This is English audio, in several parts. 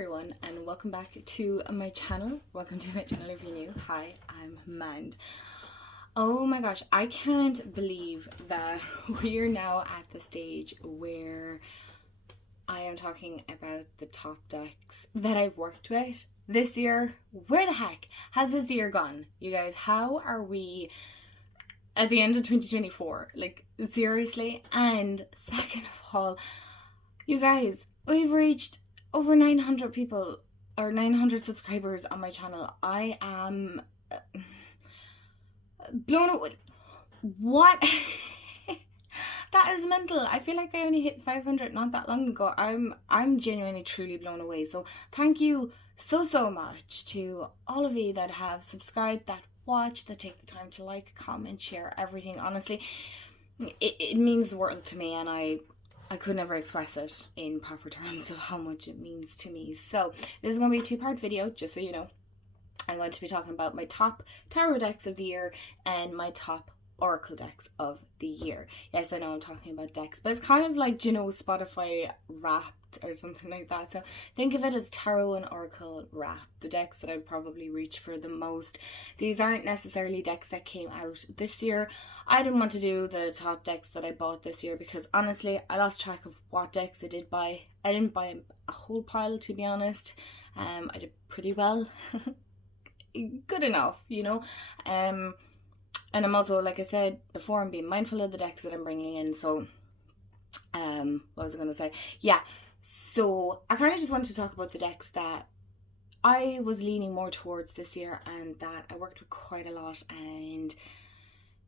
everyone, and welcome back to my channel. Welcome to my channel if you're new. Hi, I'm Mand. Oh my gosh, I can't believe that we're now at the stage where I am talking about the top decks that I've worked with this year. Where the heck has this year gone? You guys, how are we at the end of 2024? Like, seriously? And second of all, you guys, we've reached over 900 people or 900 subscribers on my channel. I am blown away. What? That is mental. I feel like I only hit 500 not that long ago. I'm genuinely truly blown away. So thank you so much to all of you that have subscribed, that watch, that take the time to like, comment, share, everything. Honestly, it means the world to me, and I could never express it in proper terms of how much it means to me. So this is going to be a two-part video, just so you know. I'm going to be talking about my top tarot decks of the year and my top oracle decks of the year. Yes, I know I'm talking about decks, but it's kind of like, you know, Spotify Wrapped or something like that. So think of it as tarot and oracle wrapped, the decks that I'd probably reach for the most. These aren't necessarily decks that came out this year. I didn't want to do the top decks that I bought this year because honestly I lost track of what decks I did buy. I didn't buy a whole pile, to be honest. I did pretty well. Good enough, you know. And I'm also, like I said before, I'm being mindful of the decks that I'm bringing in. So what was I going to say? Yeah, so I kind of just wanted to talk about the decks that I was leaning more towards this year and that I worked with quite a lot. And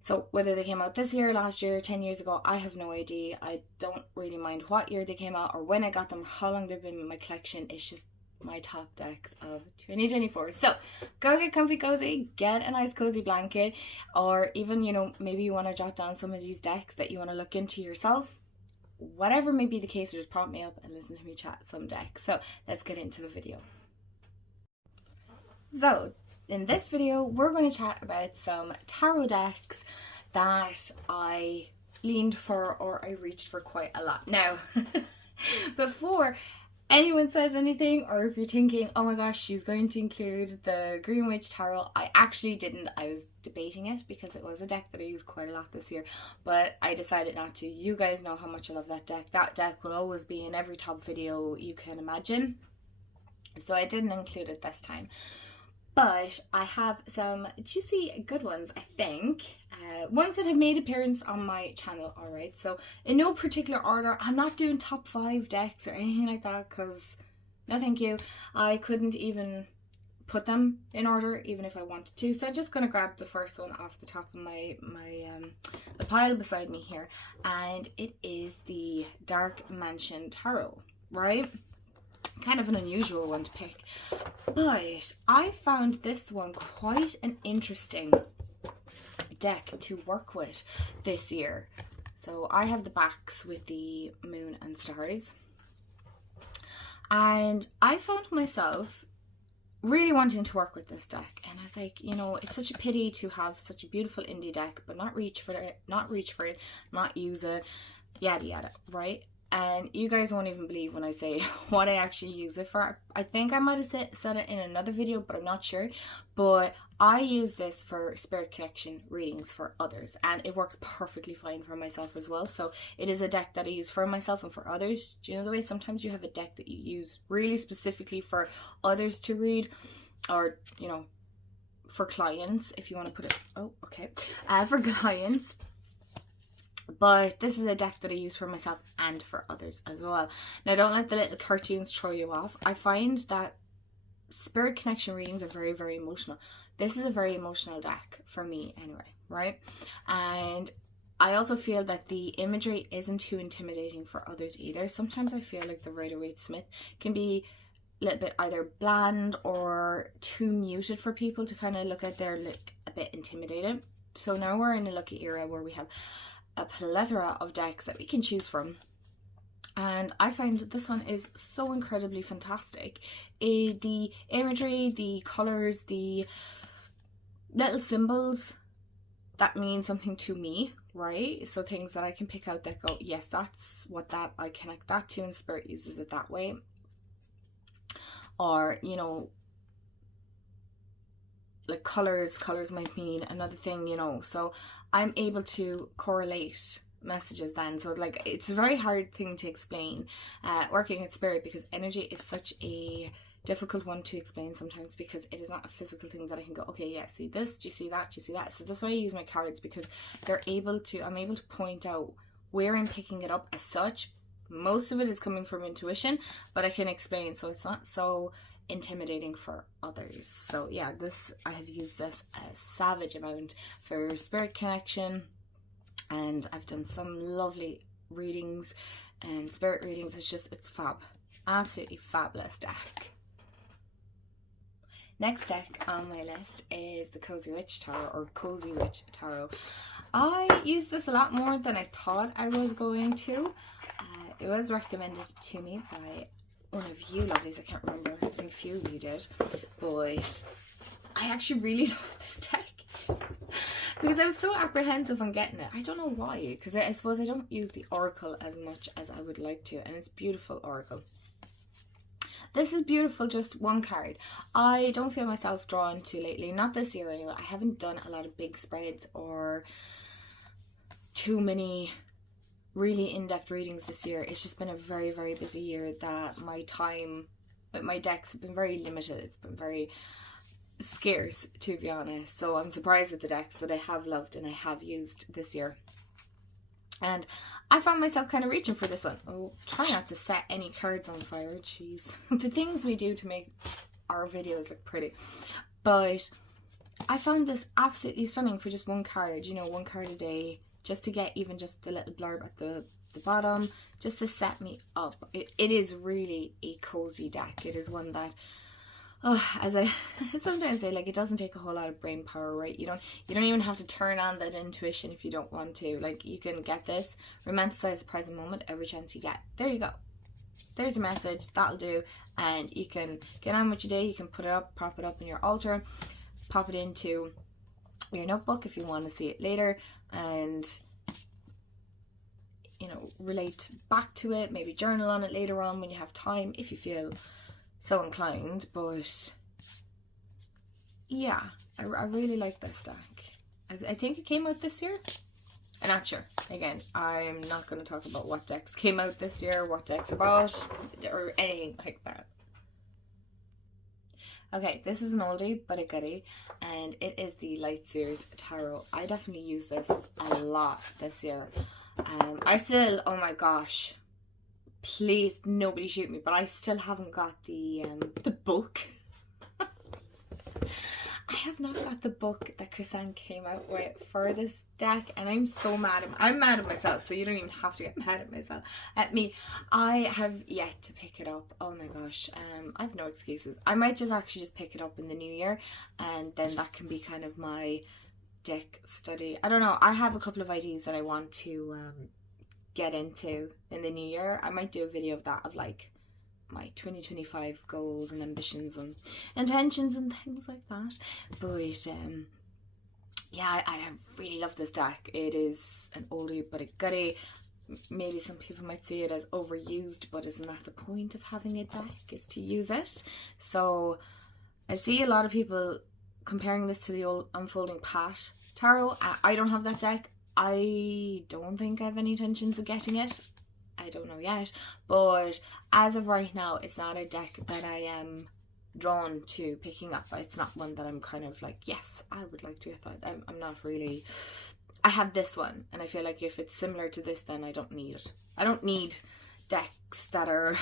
so whether they came out this year, last year, 10 years ago, I have no idea. I don't really mind what year they came out or when I got them, how long they've been in my collection. It's just my top decks of 2024. So go get comfy cozy, get a nice cozy blanket, or even, you know, maybe you want to jot down some of these decks that you want to look into yourself. Whatever may be the case, just prompt me up and listen to me chat some decks. So let's get into the video. So in this video we're going to chat about some tarot decks that I leaned for or I reached for quite a lot. Now before anyone says anything, or if you're thinking, oh my gosh, she's going to include the Green Witch Tarot, I actually didn't. I was debating it because it was a deck that I used quite a lot this year, but I decided not to. You guys know how much I love that deck. That deck will always be in every top video you can imagine, so I didn't include it this time. But I have some juicy good ones, I think. Ones that have made appearance on my channel, alright? So in no particular order. I'm not doing top 5 decks or anything like that because no thank you. I couldn't even put them in order even if I wanted to. So I'm just going to grab the first one off the top of the pile beside me here. And it is the Dark Mansion Tarot, right? Kind of an unusual one to pick, but I found this one quite an interesting deck to work with this year. So I have the backs with the moon and stars, and I found myself really wanting to work with this deck, and I was like, you know, it's such a pity to have such a beautiful indie deck but not reach for it, not use it, yada yada, right? And you guys won't even believe when I say what I actually use it for. I think I might have said it in another video, but I'm not sure. But I use this for spirit connection readings for others, and it works perfectly fine for myself as well. So it is a deck that I use for myself and for others. Do you know the way sometimes you have a deck that you use really specifically for others to read, or, you know, for clients, if you want to put it, for clients. But this is a deck that I use for myself and for others as well. Now, don't let the little cartoons throw you off. I find that spirit connection readings are very, very emotional. This is a very emotional deck for me anyway, right? And I also feel that the imagery isn't too intimidating for others either. Sometimes I feel like the Rider-Waite-Smith can be a little bit either bland or too muted for people to kind of look at. They're like a bit intimidated. So now we're in a lucky era where we have a plethora of decks that we can choose from, and I find this one is so incredibly fantastic. The imagery, the colors, the little symbols that mean something to me, right? So things that I can pick out that go, yes, that's what that I connect that to, and spirit uses it that way. or, you know, like colors might mean another thing, you know. So I'm able to correlate messages then. So like, it's a very hard thing to explain, working in spirit, because energy is such a difficult one to explain sometimes, because it is not a physical thing that I can go, okay, yeah, see this, do you see that, do you see that? So that's why I use my cards, because I'm able to point out where I'm picking it up. As such, most of it is coming from intuition, but I can explain, so it's not so intimidating for others. So yeah, I have used this a savage amount for spirit connection, and I've done some lovely readings and spirit readings. It's fab, absolutely fabulous deck. Next deck on my list is the Cozy Witch Tarot, or Cozy Witch Tarot. I use this a lot more than I thought I was going to. It was recommended to me by one of you lovelies. I can't remember, I think a few of you did, but I actually really love this deck because I was so apprehensive on getting it. I don't know why, because I suppose I don't use the Oracle as much as I would like to, and it's beautiful Oracle. This is beautiful, just one card. I don't feel myself drawn to lately, not this year anyway. I haven't done a lot of big spreads or too many really in-depth readings this year. It's just been a very, very busy year that my time with my decks have been very limited. It's been very scarce, to be honest. So I'm surprised at the decks that I have loved and I have used this year. And I found myself kind of reaching for this one. Oh, try not to set any cards on fire, jeez. The things we do to make our videos look pretty. But I found this absolutely stunning for just one card, you know, one card a day, just to get even just the little blurb at the bottom, just to set me up. It is really a cozy deck. It is one that, as I sometimes say, like, it doesn't take a whole lot of brain power, right? You don't even have to turn on that intuition if you don't want to. Like, you can get this, romanticize the present moment every chance you get. There you go. There's your message. That'll do. And you can get on with your day. You can put it up, prop it up in your altar, pop it into your notebook if you want to see it later, and, you know, relate back to it. Maybe journal on it later on when you have time, if you feel so inclined. But yeah, I really like this deck. I think it came out this year. I'm not sure. Again, I'm not going to talk about what decks came out this year, what decks about, or anything like that. Okay, this is an oldie but a goodie, and it is the Seer's Tarot. I definitely use this a lot this year. I still, oh my gosh, please nobody shoot me, but I still haven't got the book. I have not got the book that Chrisanne came out with for this deck, and I'm so mad I'm mad at myself, so you don't even have to get mad at me. I have yet to pick it up. Oh my gosh. I have no excuses. I might actually just pick it up in the new year, and then that can be kind of my deck study. I don't know. I have a couple of ideas that I want to get into in the new year. I might do a video of that, of like my 2025 goals and ambitions and intentions and things like that. But yeah, I really love this deck. It is an oldie but a goodie. Maybe some people might see it as overused, but isn't that the point of having a deck, is to use it? So I see a lot of people comparing this to the old Unfolding Path Tarot. I don't have that deck. I don't think I have any intentions of getting it. I don't know yet, but as of right now, it's not a deck that I am drawn to picking up. It's not one that I'm kind of like, yes, I would like to get that. I'm not really. I have this one, and I feel like if it's similar to this, then I don't need it. I don't need decks that are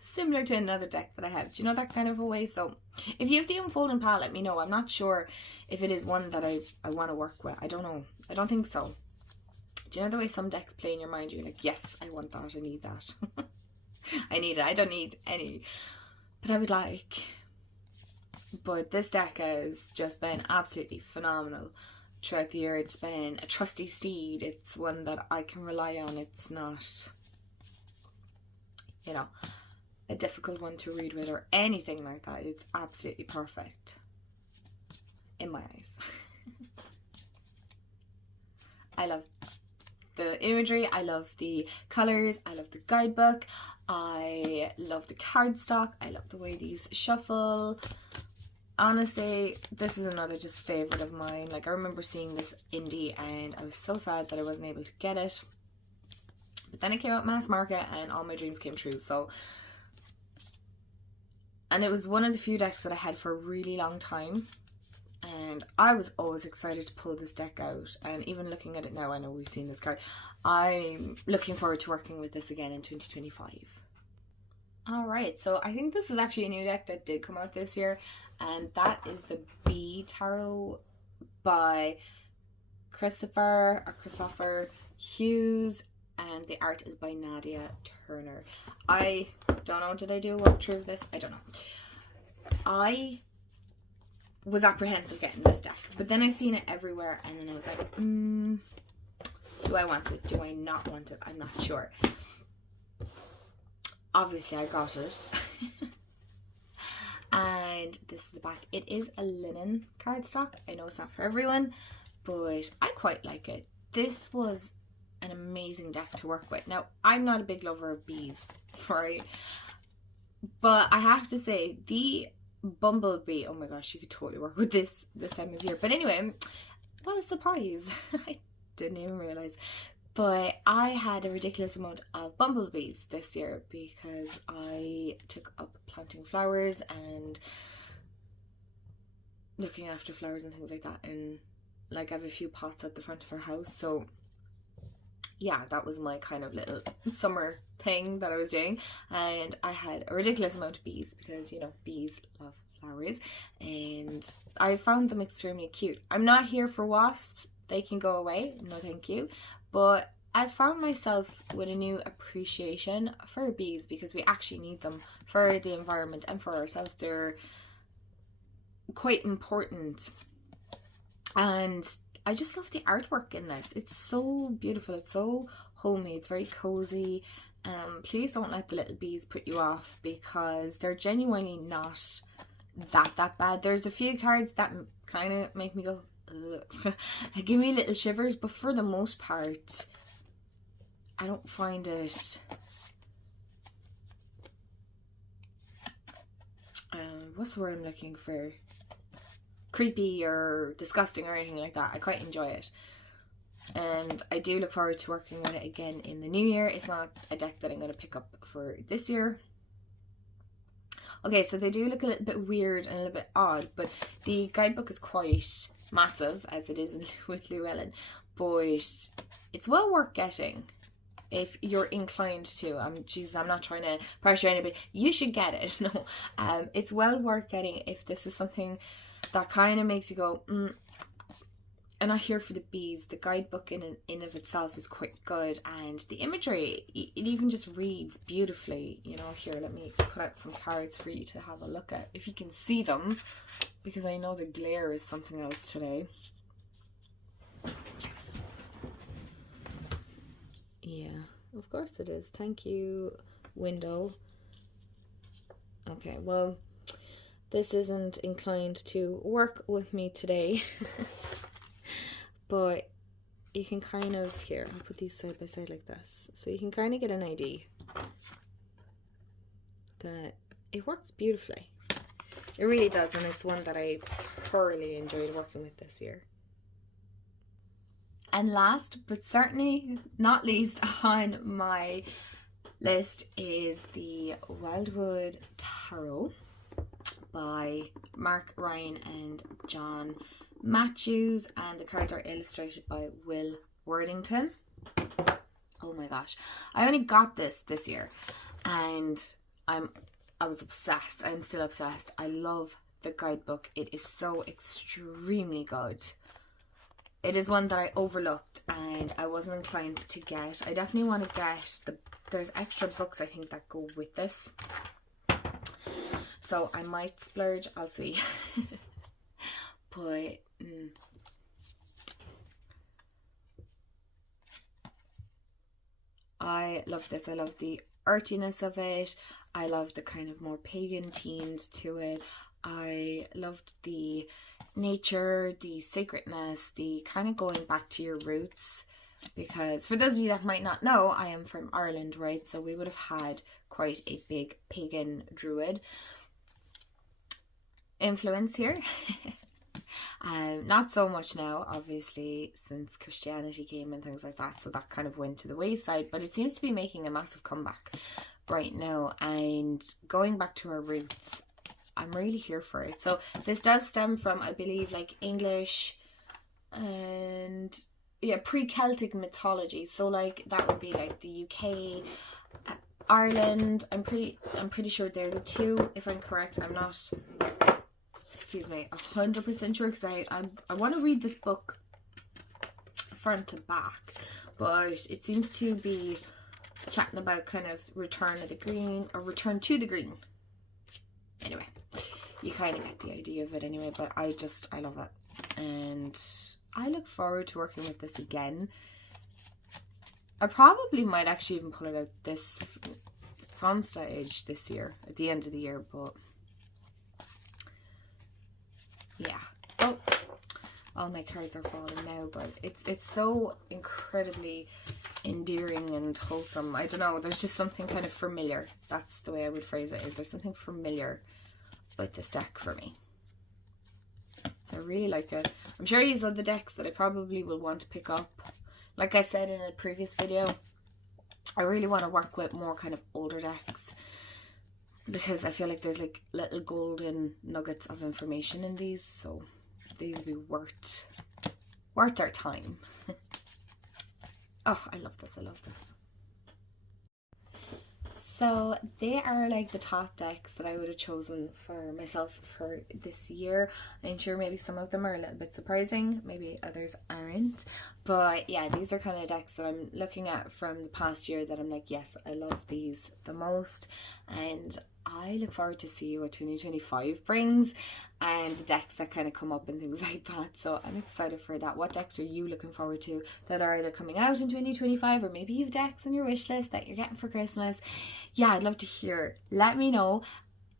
similar to another deck that I have. Do you know, that kind of a way? So if you have the Unfolding Path, let me know. I'm not sure if it is one that I want to work with. I don't know. I don't think so. Do you know the way some decks play in your mind? You're like, yes, I want that, I need that. I need it, I don't need any, but I would like. But this deck has just been absolutely phenomenal throughout the year. It's been a trusty steed. It's one that I can rely on. It's not, you know, a difficult one to read with or anything like that. It's absolutely perfect in my eyes. I love the imagery, I love the colours, I love the guidebook, I love the cardstock, I love the way these shuffle. Honestly, this is another just favourite of mine. Like, I remember seeing this indie and I was so sad that I wasn't able to get it. But then it came out mass market and all my dreams came true. So, and it was one of the few decks that I had for a really long time. And I was always excited to pull this deck out. And even looking at it now, I know we've seen this card. I'm looking forward to working with this again in 2025. Alright, so I think this is actually a new deck that did come out this year. And that is the Bee Tarot by Christopher Hughes. And the art is by Nadia Turner. I don't know, did I do a walkthrough of this? I don't know. I was apprehensive getting this deck, but then I seen it everywhere and then I was like, do I want it? Do I not want it? I'm not sure. Obviously I got it. And this is the back. It is a linen cardstock. I know it's not for everyone, but I quite like it. This was an amazing deck to work with. Now, I'm not a big lover of bees, right? But I have to say, the Bumblebee, oh my gosh, you could totally work with this time of year. But anyway, what a surprise. I didn't even realize. But I had a ridiculous amount of bumblebees this year because I took up planting flowers and looking after flowers and things like that. And like, I have a few pots at the front of our house. So yeah, that was my kind of little summer thing that I was doing. And I had a ridiculous amount of bees because, you know, bees love flowers. And I found them extremely cute. I'm not here for wasps. They can go away. No, thank you. But I found myself with a new appreciation for bees because we actually need them for the environment and for ourselves. They're quite important. And I just love the artwork in this. It's so beautiful. It's so homemade. It's very cozy. Please don't let the little bees put you off because they're genuinely not that bad. There's a few cards that kind of make me go, ugh. Give me little shivers, but for the most part, I don't find it what's the word I'm looking for? Creepy or disgusting or anything like that. I quite enjoy it. And I do look forward to working on it again in the new year. It's not a deck that I'm going to pick up for this year. Okay, so they do look a little bit weird and a little bit odd, but the guidebook is quite massive, as it is with Llewellyn, but it's well worth getting if you're inclined to. I'm not trying to pressure anybody. You should get it. No, it's well worth getting if this is something that kind of makes you go, I'm not here for the bees. The guidebook in of itself is quite good, and the imagery, it even just reads beautifully. You know, here, let me put out some cards for you to have a look at, if you can see them, because I know the glare is something else today. Yeah, of course it is. Thank you, window. Okay, well, this isn't inclined to work with me today. But you can kind of, here, I'll put these side by side like this, so you can kind of get an idea that it works beautifully. It really does, and it's one that I thoroughly enjoyed working with this year. And last but certainly not least on my list is the Wildwood Tarot by Mark Ryan and John Matthews, and the cards are illustrated by Will Worthington. Oh my gosh, I only got this year and I was obsessed. I'm still obsessed. I love the guidebook. It is so extremely good. It is one that I overlooked and I wasn't inclined to get. I definitely want to get there's extra books I think that go with this, so I might splurge, I'll see. But I love this. I love the earthiness of it. I love the kind of more pagan themes to it. I loved the nature, the sacredness, the kind of going back to your roots. because for those of you that might not know, I am from Ireland, right? So we would have had quite a big pagan druid influence here. Not so much now, obviously, since Christianity came and things like that, so that kind of went to the wayside, but it seems to be making a massive comeback right now, and going back to our roots, I'm really here for it. So this does stem from, I believe, like English and pre-Celtic mythology. So like that would be like the UK, Ireland. I'm pretty sure they're the two, if I'm correct. I'm not, excuse me, 100% sure, because I want to read this book front to back, but it seems to be chatting about kind of return of the green, or return to the green. Anyway, you kind of get the idea of it anyway, but I love it, and I look forward to working with this again. I probably might actually even pull it out this some stage this year, at the end of the year, but yeah. Oh, all my cards are falling now, but it's so incredibly endearing and wholesome. I don't know, there's just something kind of familiar. That's the way I would phrase it, is there's something familiar with this deck for me. So I really like it. I'm sure these are the decks that I probably will want to pick up. Like I said in a previous video, I really want to work with more kind of older decks, because I feel like there's like little golden nuggets of information in these, so these will be worth our time. Oh, I love this, I love this. So they are like the top decks that I would have chosen for myself for this year. I'm sure maybe some of them are a little bit surprising, maybe others aren't. But yeah, these are kind of decks that I'm looking at from the past year that I'm like, yes, I love these the most. And I look forward to see what 2025 brings and the decks that kind of come up and things like that. So I'm excited for that. What decks are you looking forward to that are either coming out in 2025, or maybe you have decks on your wish list that you're getting for Christmas? Yeah, I'd love to hear. Let me know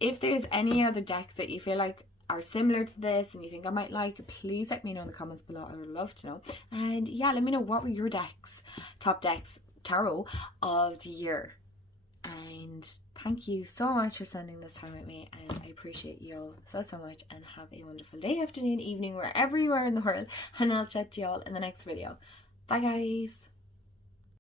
if there's any other decks that you feel like are similar to this and you think I might like. Please let me know in the comments below. I would love to know. And yeah, let me know, what were your decks, top decks, tarot of the year. And thank you so much for spending this time with me, and I appreciate you all so much, and have a wonderful day, afternoon, evening, wherever you are in the world, and I'll chat to you all in the next video. Bye guys.